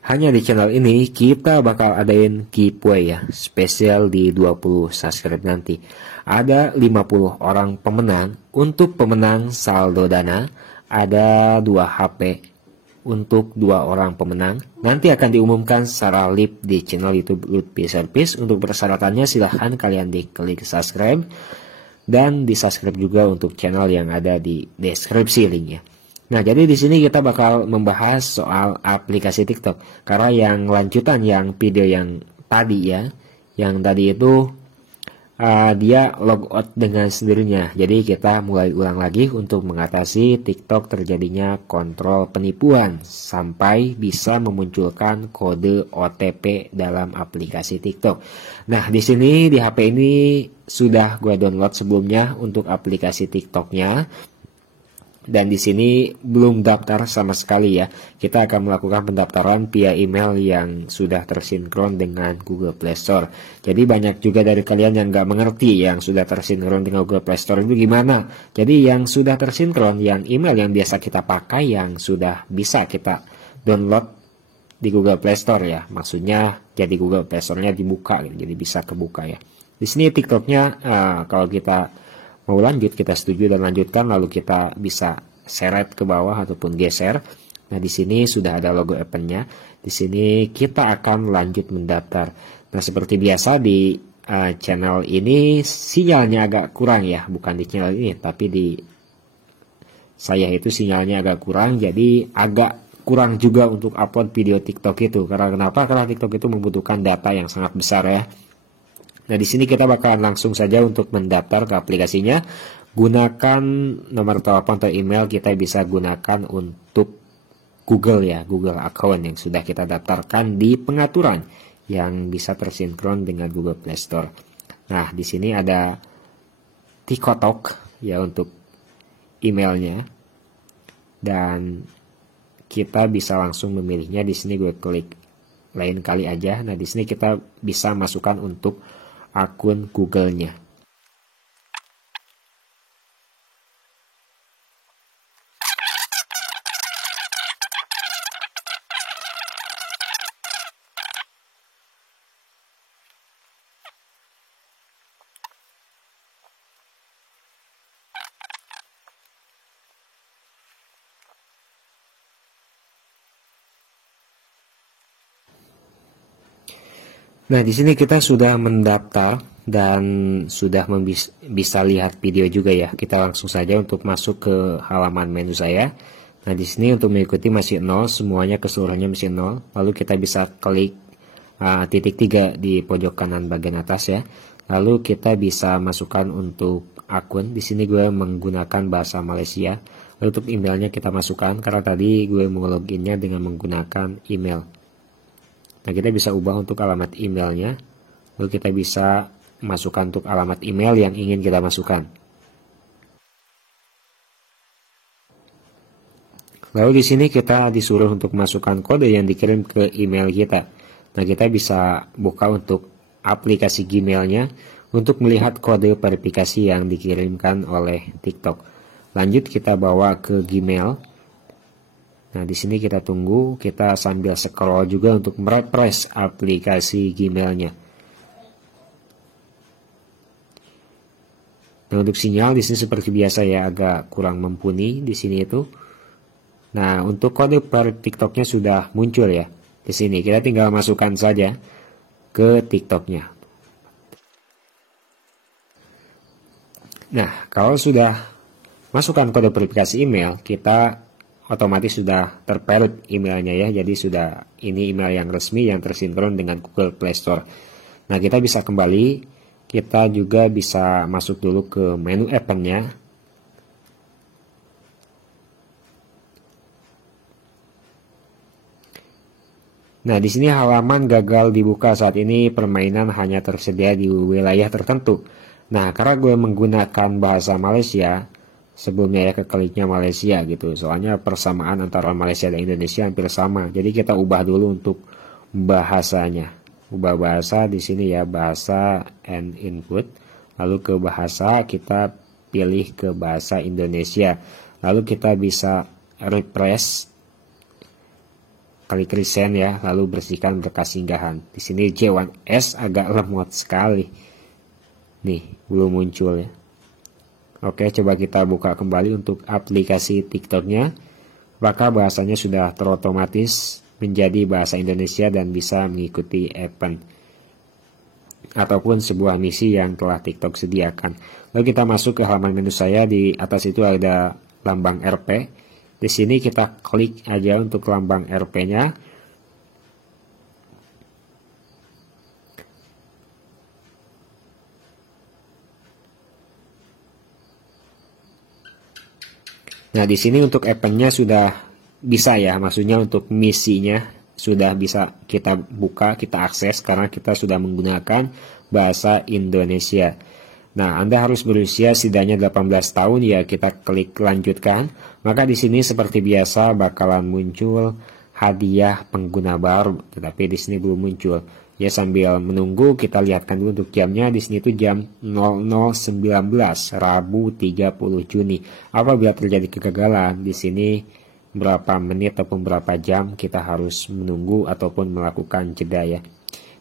Hanya di channel ini kita bakal adain giveaway ya, spesial di 20 subscribe nanti. Ada 50 orang pemenang. Untuk pemenang saldo dana ada 2 HP untuk 2 orang pemenang. Nanti akan diumumkan secara live di channel YouTube Lutfi Service. Untuk persyaratannya silahkan kalian diklik subscribe dan di subscribe juga untuk channel yang ada di deskripsi linknya. Nah, jadi di sini kita bakal membahas soal aplikasi TikTok. Karena yang lanjutan yang video yang tadi ya, yang tadi itu dia logout dengan sendirinya. Jadi kita mulai ulang lagi untuk mengatasi TikTok terjadinya kontrol penipuan sampai bisa memunculkan kode OTP dalam aplikasi TikTok. Nah, di sini di HP ini sudah gue download sebelumnya untuk aplikasi TikToknya. Dan di sini belum daftar sama sekali ya. Kita akan melakukan pendaftaran via email yang sudah tersinkron dengan Google Play Store. Jadi banyak juga dari kalian yang nggak mengerti yang sudah tersinkron dengan Google Play Store itu gimana. Jadi yang sudah tersinkron, yang email yang biasa kita pakai, yang sudah bisa kita download di Google Play Store ya. Maksudnya jadi Google Play Store-nya dibuka, jadi bisa kebuka ya. Di sini TikToknya kalau kita mau lanjut, kita setuju dan lanjutkan, lalu kita bisa seret ke bawah ataupun geser. Nah, di sini sudah ada logo app-nya. Di sini kita akan lanjut mendaftar. Nah, seperti biasa di channel ini sinyalnya agak kurang ya, bukan di channel ini, tapi di saya itu sinyalnya agak kurang, jadi agak kurang juga untuk upload video TikTok itu. Karena kenapa? Karena TikTok itu membutuhkan data yang sangat besar ya. Nah, di sini kita bakalan langsung saja untuk mendaftar ke aplikasinya. Gunakan nomor telepon atau email kita bisa gunakan untuk Google ya, Google account yang sudah kita daftarkan di pengaturan yang bisa tersinkron dengan Google Play Store. Nah, di sini ada TikTok ya untuk emailnya. Dan kita bisa langsung memilihnya. Di sini gue klik lain kali aja. Nah, di sini kita bisa masukkan untuk akun Google-nya. Nah, di sini kita sudah mendaftar dan sudah bisa lihat video juga ya. Kita langsung saja untuk masuk ke halaman menu saya. Nah, di sini untuk mengikuti masih 0, semuanya keseluruhannya masih 0. Lalu kita bisa klik titik 3 di pojok kanan bagian atas ya. Lalu kita bisa masukkan untuk akun. Di sini gue menggunakan bahasa Malaysia. Lalu untuk emailnya kita masukkan karena tadi gue mau loginnya dengan menggunakan email. Nah, kita bisa ubah untuk alamat emailnya. Lalu kita bisa masukkan untuk alamat email yang ingin kita masukkan. Lalu di sini kita disuruh untuk masukkan kode yang dikirim ke email kita. Nah, kita bisa buka untuk aplikasi Gmail-nya untuk melihat kode verifikasi yang dikirimkan oleh TikTok. Lanjut kita bawa ke Gmail. Nah, di sini kita tunggu, kita sambil scroll juga untuk merefresh aplikasi Gmail-nya. Nah, untuk sinyal di sini seperti biasa ya, agak kurang mumpuni di sini itu. Nah, untuk kode per TikToknya sudah muncul ya. Di sini kita tinggal masukkan saja ke TikToknya. Nah, kalau sudah masukkan kode verifikasi email, kita otomatis sudah terperut emailnya ya. Jadi sudah ini email yang resmi yang tersinkron dengan Google Play Store. Nah, kita bisa kembali. Kita juga bisa masuk dulu ke menu app-nya. Nah, di sini halaman gagal dibuka saat ini, permainan hanya tersedia di wilayah tertentu. Nah, karena gue menggunakan bahasa Malaysia, sebelumnya ya kekliknya Malaysia gitu. Soalnya persamaan antara Malaysia dan Indonesia hampir sama. Jadi kita ubah dulu untuk bahasanya. Ubah bahasa di sini ya, bahasa and input. Lalu ke bahasa kita pilih ke bahasa Indonesia. Lalu kita bisa refresh klik resend ya, lalu bersihkan bekas singgahan. Di sini J1S agak lemot sekali. Nih, belum muncul ya. Oke, coba kita buka kembali untuk aplikasi TikToknya. Apakah bahasanya sudah terotomatis menjadi bahasa Indonesia dan bisa mengikuti event ataupun sebuah misi yang telah TikTok sediakan. Lalu kita masuk ke halaman menu saya. Di atas itu ada lambang RP. Di sini kita klik aja untuk lambang RP-nya. Nah, di sini untuk eventnya sudah bisa ya, maksudnya untuk misinya sudah bisa kita buka, kita akses karena kita sudah menggunakan bahasa Indonesia. Nah, Anda harus berusia setidaknya 18 tahun ya, kita klik lanjutkan. Maka di sini seperti biasa bakalan muncul hadiah pengguna baru, tetapi di sini belum muncul. Ya, sambil menunggu kita lihatkan dulu untuk jamnya. Di sini itu jam 00.19 Rabu 30 Juni. Apabila terjadi kegagalan di sini berapa menit ataupun berapa jam kita harus menunggu ataupun melakukan jeda ya.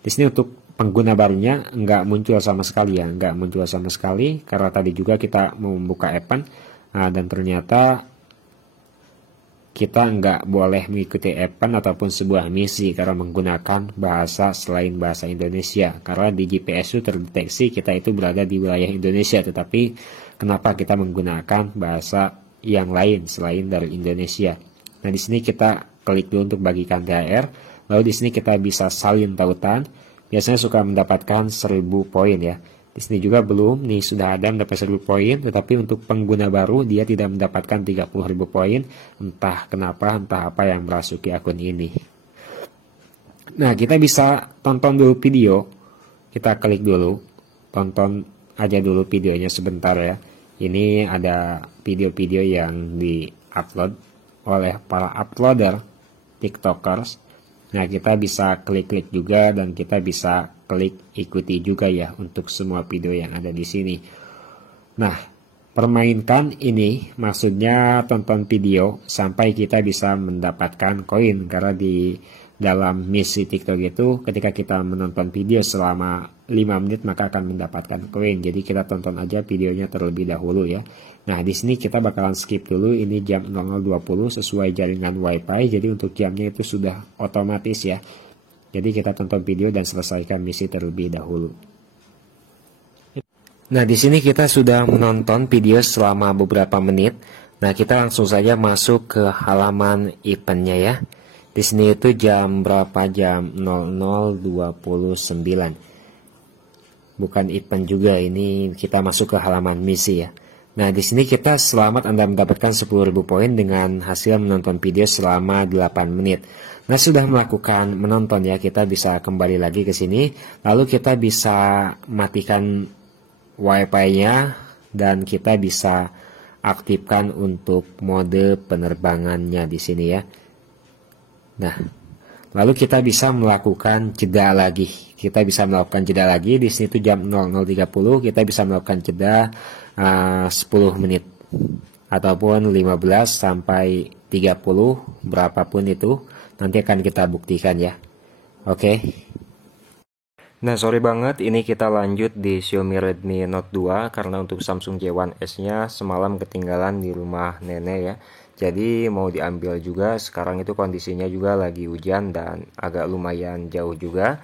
Di sini untuk pengguna barunya nggak muncul sama sekali ya, nggak muncul sama sekali karena tadi juga kita mau membuka event dan ternyata kita nggak boleh mengikuti event ataupun sebuah misi karena menggunakan bahasa selain bahasa Indonesia, karena di GPS itu terdeteksi kita itu berada di wilayah Indonesia, tetapi kenapa kita menggunakan bahasa yang lain selain dari Indonesia. Nah, di sini kita klik dulu untuk bagikan THR, lalu di sini kita bisa salin tautan. Biasanya suka mendapatkan 1000 poin ya. Di sini juga belum, nih sudah ada mendapat 1000 poin, tetapi untuk pengguna baru dia tidak mendapatkan 30.000 poin. Entah kenapa, entah apa yang merasuki akun ini. Nah, kita bisa tonton dulu video. Kita klik dulu, tonton aja dulu videonya sebentar ya. Ini ada video-video yang di-upload oleh para uploader TikTokers. Nah, kita bisa klik-klik juga dan kita bisa klik ikuti juga ya untuk semua video yang ada di sini. Nah, permainkan ini maksudnya tonton video sampai kita bisa mendapatkan koin, karena di dalam misi TikTok itu ketika kita menonton video selama 5 menit maka akan mendapatkan koin. Jadi kita tonton aja videonya terlebih dahulu ya. Nah, di sini kita bakalan skip dulu, ini jam 00.20 sesuai jaringan WiFi. Jadi untuk jamnya itu sudah otomatis ya. Jadi kita tonton video dan selesaikan misi terlebih dahulu. Nah, di sini kita sudah menonton video selama beberapa menit. Nah, kita langsung saja masuk ke halaman eventnya ya. Di sini itu jam berapa? Jam 00.29. Bukan event juga, ini kita masuk ke halaman misi ya. Nah, di sini kita selamat Anda mendapatkan 10.000 poin dengan hasil menonton video selama 8 menit. Nah, sudah melakukan menonton ya, kita bisa kembali lagi ke sini. Lalu kita bisa matikan WiFi-nya dan kita bisa aktifkan untuk mode penerbangannya di sini ya. Nah, lalu kita bisa melakukan jeda lagi. Kita bisa melakukan jeda lagi di sini itu jam 00.30 kita bisa melakukan jeda 10 menit ataupun 15 sampai 30 berapapun itu nanti akan kita buktikan ya. Oke. Nah, sorry banget ini kita lanjut di Xiaomi Redmi Note 2 karena untuk Samsung J1S-nya semalam ketinggalan di rumah nenek ya. Jadi mau diambil juga, sekarang itu kondisinya juga lagi hujan dan agak lumayan jauh juga.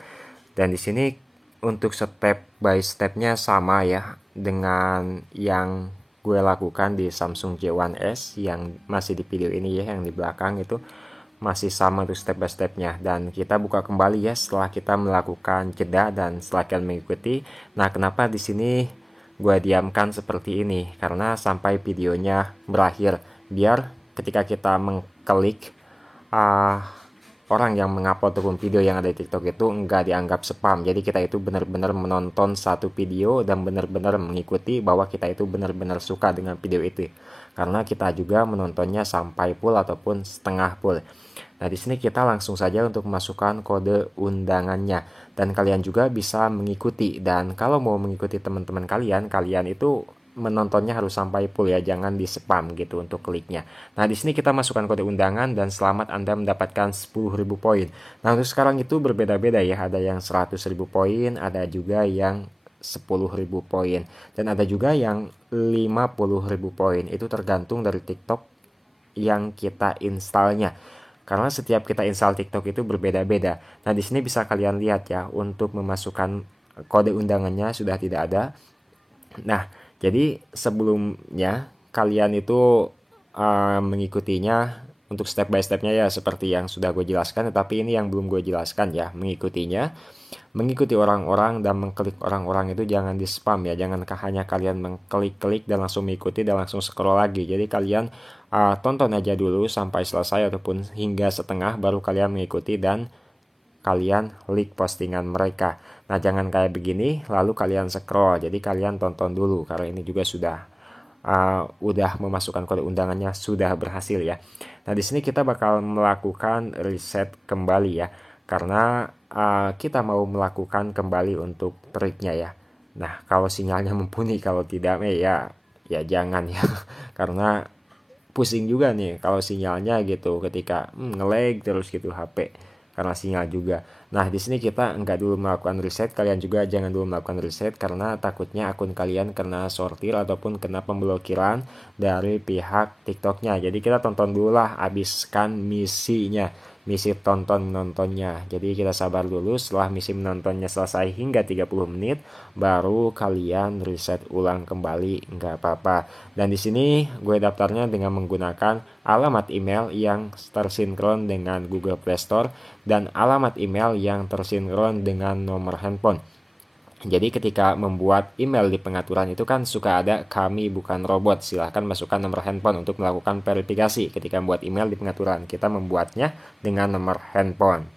Dan di sini untuk step by stepnya sama ya dengan yang gue lakukan di Samsung J1S yang masih di video ini ya, yang di belakang itu masih sama tuh step by stepnya. Dan kita buka kembali ya setelah kita melakukan jeda dan setelah kalian mengikuti. Nah, kenapa di sini gue diamkan seperti ini? Karena sampai videonya berakhir, biar ketika kita mengklik orang yang mengupload ataupun video yang ada di TikTok itu enggak dianggap spam. Jadi kita itu benar-benar menonton satu video dan benar-benar mengikuti bahwa kita itu benar-benar suka dengan video itu. Karena kita juga menontonnya sampai full ataupun setengah full. Nah, di sini kita langsung saja untuk memasukkan kode undangannya dan kalian juga bisa mengikuti. Dan kalau mau mengikuti teman-teman kalian itu menontonnya harus sampai full ya, jangan di spam gitu untuk kliknya. Nah, di sini kita masukkan kode undangan dan selamat Anda mendapatkan 10.000 poin. Nah, untuk sekarang itu berbeda-beda ya, ada yang 100.000 poin, ada juga yang 10.000 poin, dan ada juga yang 50.000 poin. Itu tergantung dari TikTok yang kita installnya. Karena setiap kita install TikTok itu berbeda-beda. Nah, di sini bisa kalian lihat ya, untuk memasukkan kode undangannya sudah tidak ada. Nah, jadi sebelumnya kalian itu mengikutinya untuk step by stepnya ya seperti yang sudah gue jelaskan, tetapi ini yang belum gue jelaskan ya. Mengikuti orang-orang dan mengklik orang-orang itu jangan di spam ya, jangankah hanya kalian mengklik-klik dan langsung mengikuti dan langsung scroll lagi. Jadi kalian tonton aja dulu sampai selesai ataupun hingga setengah, baru kalian mengikuti dan kalian like postingan mereka. Nah, jangan kayak begini lalu kalian scroll. Jadi kalian tonton dulu, karena ini juga sudah udah memasukkan kode undangannya sudah berhasil ya. Nah, di sini kita bakal melakukan reset kembali ya, karena kita mau melakukan kembali untuk triknya ya. Nah, kalau sinyalnya mumpuni, kalau tidak ya jangan ya. Karena pusing juga nih kalau sinyalnya gitu ketika nge-lag terus gitu HP karena sinyal juga. Nah, di sini kita enggak dulu melakukan reset, kalian juga jangan dulu melakukan reset karena takutnya akun kalian kena sortir ataupun kena pemblokiran dari pihak TikToknya. Jadi kita tonton dulu lah, habiskan misinya, misi tonton menontonnya. Jadi kita sabar dulu, setelah misi menontonnya selesai hingga 30 menit, baru kalian reset ulang kembali, nggak apa-apa. Dan di sini gue daftarnya dengan menggunakan alamat email yang tersinkron dengan Google Play Store dan alamat email yang tersinkron dengan nomor handphone. Jadi ketika membuat email di pengaturan itu kan suka ada kami bukan robot. Silahkan masukkan nomor handphone untuk melakukan verifikasi. Ketika membuat email di pengaturan, kita membuatnya dengan nomor handphone.